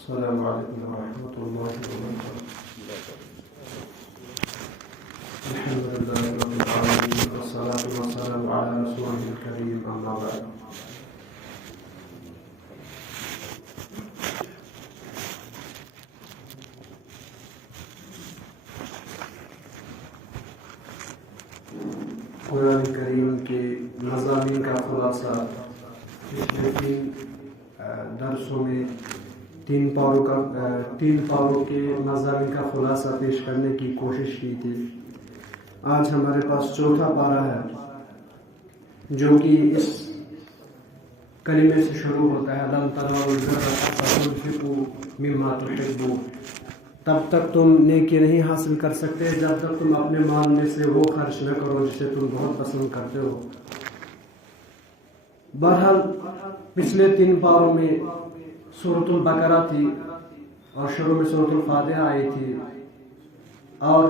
السلام عليكم ورحمة الله وبركاته. الحمد لله رب العالمين والصلاة والسلام على رسوله الكريم أما بعد. قرآن کریم کے مضامین کا خلاصہ پچھلے 3 درسوں میں 3 پاروں کے مضامین کا خلاصہ پیش کرنے کی کوشش کی تھی. آج ہمارے پاس 4تھا پارہ ہے جو کہ اس کلمے سے شروع ہوتا ہے لن تنالوا البر حتى تنفقوا مما تحبون. تب تک تم نیکی نہیں حاصل کر سکتے جب تک تم اپنے مال میں سے وہ خرچ نہ کرو جسے تم بہت پسند کرتے ہو. بہرحال پچھلے 3 پاروں میں سورۃ البقرہ تھی اور شروع میں سورۃ الفاتحہ آئی تھی اور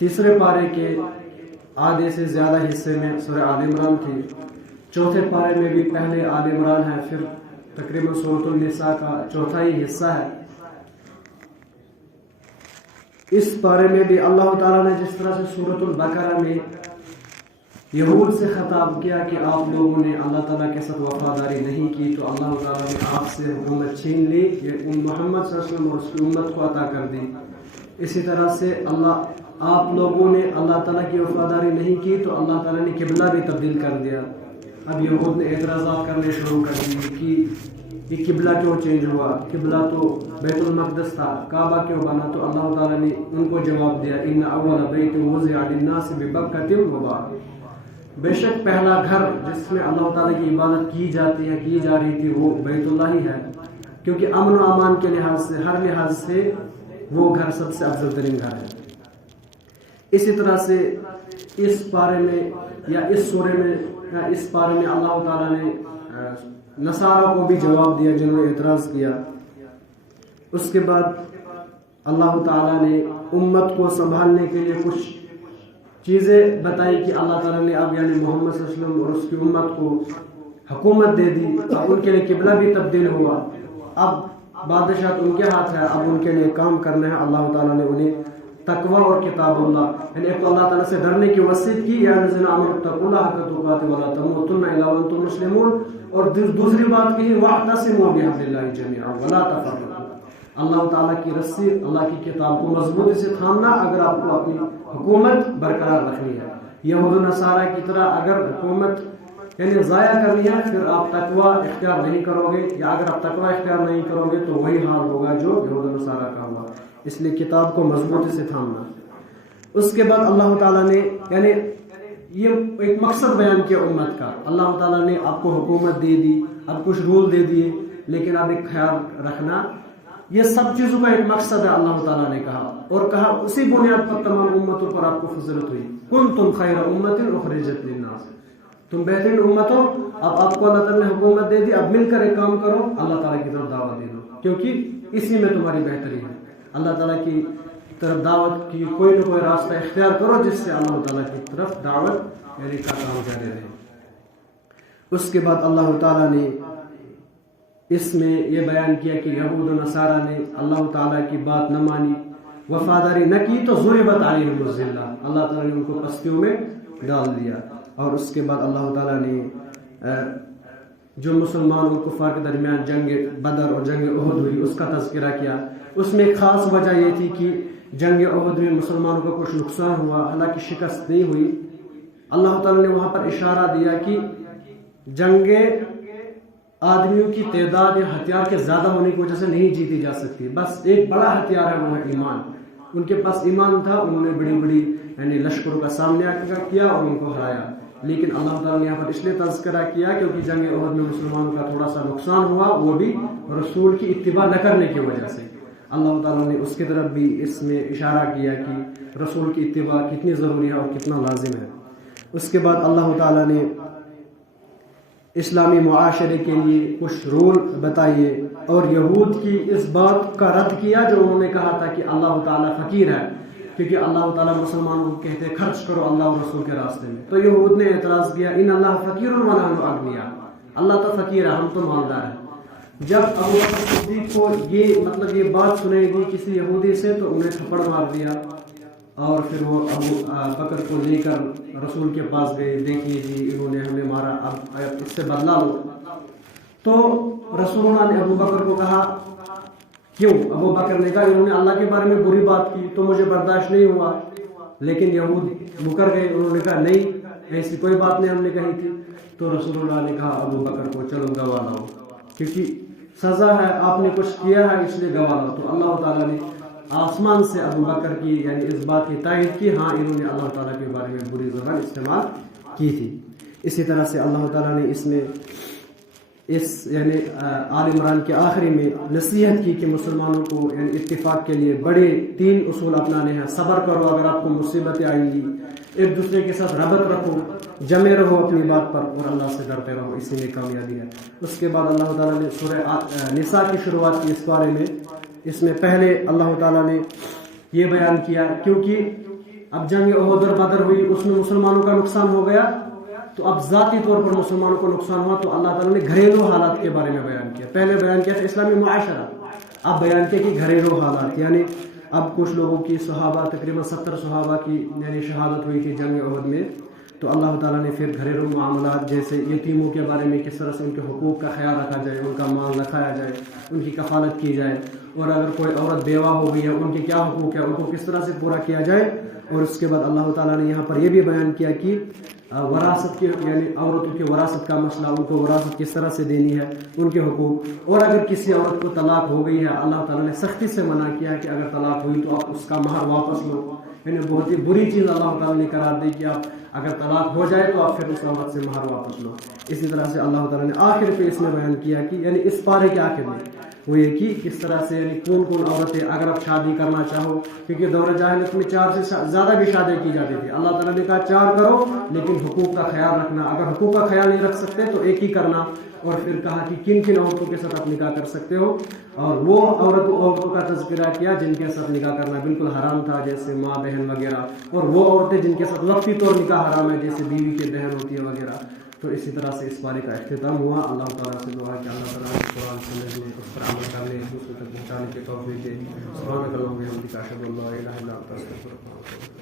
تیسرے پارے کے آدھے سے زیادہ حصے میں سورہ آل عمران تھی. چوتھے پارے میں بھی پہلے آل عمران ہے، پھر تقریباً سورۃ النساء کا چوتھا ہی حصہ ہے. اس پارے میں بھی اللہ تعالیٰ نے جس طرح سے سورۃ البقرہ میں یہود سے خطاب کیا کہ آپ لوگوں نے اللہ تعالیٰ کے ساتھ وفاداری نہیں کی تو اللہ تعالیٰ نے آپ سے حکومت چھین لی، یہ محمد صلی اللہ علیہ وسلم اور اس کی امت کو عطا کر دی. اسی طرح سے آپ لوگوں نے اللہ تعالیٰ کی وفاداری نہیں کی تو اللہ تعالیٰ نے قبلہ بھی تبدیل کر دیا. اب یہود نے اعتراضات کرنے شروع کر دیے کہ یہ قبلہ کیوں چینج ہوا، قبلہ تو بیت المقدس تھا، کعبہ کیوں بنا؟ تو اللہ تعالیٰ نے ان کو جواب دیا ان اول بیت وضع للناس ببکۃ مبارک، بے شک پہلا گھر جس میں اللہ تعالیٰ کی عبادت کی جا رہی تھی وہ بیت اللہ ہی ہے، کیونکہ امن و امان کے لحاظ سے ہر لحاظ سے وہ گھر سب سے افضل ترین گھر ہے. اسی طرح سے اس پارے میں یا اس سورے میں یا اس پارے میں اللہ تعالیٰ نے نصارہ کو بھی جواب دیا جنہوں نے اعتراض کیا. اس کے بعد اللہ تعالیٰ نے امت کو سنبھالنے کے لیے کچھ چیزیں بتائی کہ اللہ تعالیٰ نے اب یعنی محمد صلی اللہ علیہ وسلم اور اس کی امت کو حکومت دے دی. اب ان کے لیے قبلہ بھی تبدیل ہوا، اب بادشاہت ان کے ہاتھ ہے، اب ان کے لیے کام کرنا ہے. اللہ تعالیٰ نے انہیں تقوی اور کتاب اللہ یعنی ایک تو اللہ تعالیٰ سے ڈرنے کی وصیت کی یا الذین آمنوا اتقوا اللہ حق تقاته ولا تموتن الا وانتم مسلمون، اور دوسری بات کہی واعتصموا بحبل اللہ جميعا ولا تفرقوا. اللہ تعالیٰ کی رسی اللہ کی کتاب کو مضبوطی سے تھامنا اگر آپ کو اپنی حکومت برقرار رکھنی ہے. یہود و نصارہ کی طرح اگر حکومت یعنی ضائع کرنی ہے پھر آپ تقوی اختیار نہیں کرو گے، یا اگر آپ تقوی اختیار نہیں کرو گے تو وہی حال ہوگا جو یہود و نصارہ کا ہوا. اس لیے کتاب کو مضبوطی سے تھامنا. اس کے بعد اللہ تعالیٰ نے یعنی یہ ایک مقصد بیان کیا امت کا. اللہ تعالیٰ نے آپ کو حکومت دے دی، اب کچھ رول دے دیے، لیکن اب ایک خیال رکھنا یہ سب چیزوں کا ایک مقصد ہے. اللہ تعالیٰ نے کہا اور کہا اسی بنیاد پر تمام امتوں پر آپ کو فضیلت ہوئی. کنتم خیر امت اخرجت للناس، تم بہترین امت ہو. اب آپ کو اللہ تعالیٰ نے حکومت دے دی، اب مل کر ایک کام کرو، اللہ تعالیٰ کی طرف دعوت دے دو، کیونکہ اسی میں تمہاری بہتری ہے. اللہ تعالیٰ کی طرف دعوت کی کوئی نہ کوئی راستہ اختیار کرو جس سے اللہ تعالیٰ کی طرف دعوت یعنی کا کام جاری رہے. اس کے بعد اللہ تعالیٰ نے اس میں یہ بیان کیا کہ یہود و نصارہ نے اللہ تعالیٰ کی بات نہ مانی، وفاداری نہ کی تو ضربت علیہم الذلہ، اللہ تعالیٰ نے ان کو پستیوں میں ڈال دیا. اور اس کے بعد اللہ تعالیٰ نے جو مسلمان اور کفار کے درمیان جنگ بدر اور جنگ احد ہوئی اس کا تذکرہ کیا. اس میں ایک خاص وجہ یہ تھی کہ جنگ احد میں مسلمانوں کا کچھ نقصان ہوا، حالانکہ شکست نہیں ہوئی. اللہ تعالیٰ نے وہاں پر اشارہ دیا کہ جنگ آدمیوں کی تعداد یا ہتھیار کے زیادہ ہونے کی وجہ سے نہیں جیتی جا سکتی، بس ایک بڑا ہتھیار ہے وہ ہے ایمان. ان کے پاس ایمان تھا، انہوں نے بڑی بڑی یعنی لشکروں کا سامنا کیا اور ان کو ہرایا. لیکن اللہ تعالیٰ نے یہاں پر اس لیے تذکرہ کیا کیونکہ جنگ احد میں مسلمانوں کا تھوڑا سا نقصان ہوا، وہ بھی رسول کی اتباع نہ کرنے کی وجہ سے. اللہ تعالیٰ نے اس کی طرف بھی اس میں اشارہ کیا کہ رسول کی اتباع کتنی ضروری ہے اور کتنا لازم ہے. اس کے بعد اللہ تعالیٰ نے اسلامی معاشرے کے لیے کچھ رول بتائیے اور یہود کی اس بات کا رد کیا جو انہوں نے کہا تھا کہ اللہ تعالیٰ فقیر ہے، کیونکہ اللہ تعالیٰ مسلمانوں کو کہتے ہیں خرچ کرو اللہ اور رسول کے راستے میں. تو یہود نے اعتراض کیا ان اللہ فقیر ونحن اغنیاء، اللہ تو فقیر ہے ہم تو مالدار ہیں. جب ابو بکر صدیق کو یہ بات سنائی دی کسی یہودی سے تو انہیں تھپڑ مار دیا، اور پھر وہ ابو بکر کو لے کر رسول کے پاس گئے، دیکھیے جی انہوں نے ہمیں مارا، اب اس سے بدلہ لو۔ تو رسول اللہ نے ابو بکر کو کہا کیوں؟ ابو بکر نے کہا انہوں نے اللہ کے بارے میں بری بات کی تو مجھے برداشت نہیں ہوا، لیکن یہود مکر گئے، انہوں نے کہا نہیں ایسی کوئی بات نہیں ہم نے کہی تھی۔ تو رسول اللہ نے کہا ابو بکر کو چلو گواہ لاؤ، کیونکہ سزا ہے، آپ نے کچھ کیا ہے اس لیے گواہ لاؤ۔ تو اللہ تعالیٰ نے آسمان سے ابو بکر کی یعنی اس بات کی تائید کی، ہاں انہوں نے اللہ تعالیٰ کے بارے میں بری زبان استعمال کی تھی۔ اسی طرح سے اللہ تعالیٰ نے اس میں یعنی آل عمران کے آخری میں نصیحت کی کہ مسلمانوں کو یعنی اتفاق کے لیے بڑے 3 اصول اپنانے ہیں۔ صبر کرو اگر آپ کو مصیبتیں آئیں گی، ایک دوسرے کے ساتھ ربط رکھو، جمے رہو اپنی بات پر، اور اللہ سے ڈرتے رہو، اسی میں کامیابی ہے۔ اس کے بعد اللہ تعالیٰ نے سورہ نساء کی شروعات کی اس بارے میں۔ اس میں پہلے اللہ تعالیٰ نے یہ بیان کیا کیونکہ اب جنگ احد اور بدر ہوئی، اس میں مسلمانوں کا نقصان ہو گیا، تو اب ذاتی طور پر مسلمانوں کو نقصان ہوا، تو اللہ تعالیٰ نے گھریلو حالات کے بارے میں بیان کیا۔ پہلے بیان کیا تھا اسلامی معاشرہ، اب بیان کیا کہ گھریلو حالات، یعنی اب کچھ لوگوں کی صحابہ تقریباً 70 صحابہ کی یعنی شہادت ہوئی تھی جنگ احد میں، تو اللہ تعالیٰ نے پھر گھریلو معاملات جیسے یتیموں کے بارے میں کس طرح سے ان کے حقوق کا خیال رکھا جائے، ان کا مال رکھایا جائے، ان کی کفالت کی جائے، اور اگر کوئی عورت بیوہ ہو گئی ہے ان کے کیا حقوق ہے، ان کو کس طرح سے پورا کیا جائے۔ اور اس کے بعد اللہ تعالیٰ نے یہاں پر یہ بھی بیان کیا کہ وراثت کے یعنی عورتوں کی وراثت کا مسئلہ، ان کو وراثت کس طرح سے دینی ہے، ان کے حقوق، اور اگر کسی عورت کو طلاق ہو گئی ہے اللہ تعالیٰ نے سختی سے منع کیا ہے کہ اگر طلاق ہوئی تو آپ اس کا مہر واپس لو، یعنی بہت ہی بری چیز اللہ تعالیٰ نے قرار دی کہ آپ اگر طلاق ہو جائے تو آپ پھر اس عورت سے مہر واپس لو۔ اسی طرح سے اللہ تعالیٰ نے آخر پہ اس میں بیان کیا کہ یعنی اس پارے کے آخر میں وہ یہ کہ کس طرح سے یعنی کون عورتیں اگر آپ شادی کرنا چاہو، کیونکہ دور جاہلیت میں 4 سے زیادہ بھی شادیاں کی جاتی تھی، اللہ تعالیٰ نے کہا 4 کرو لیکن حقوق کا خیال رکھنا، اگر حقوق کا خیال نہیں رکھ سکتے تو ایک ہی کرنا، اور پھر کہا کہ کن کن عورتوں کے ساتھ آپ نکاح کر سکتے ہو، اور وہ عورتوں کا تذکرہ کیا جن کے ساتھ نکاح کرنا بالکل حرام تھا، جیسے ماں بہن وغیرہ، اور وہ عورتیں جن کے ساتھ وقتی طور نکاح حرام ہے جیسے بیوی کی بہن ہوتی ہے وغیرہ۔ تو اسی طرح سے اس بارے کا اختتام ہوا۔ اللہ تعالیٰ سے دعا کہ اللہ تعالیٰ قرآن سمجھنے، اس پر عمل کرنے، دوسروں تک پہنچانے کے توفیق دے۔ سبحانک اللہم و بحمدک، اشہد ان لا الہ الا انت، استغفرک۔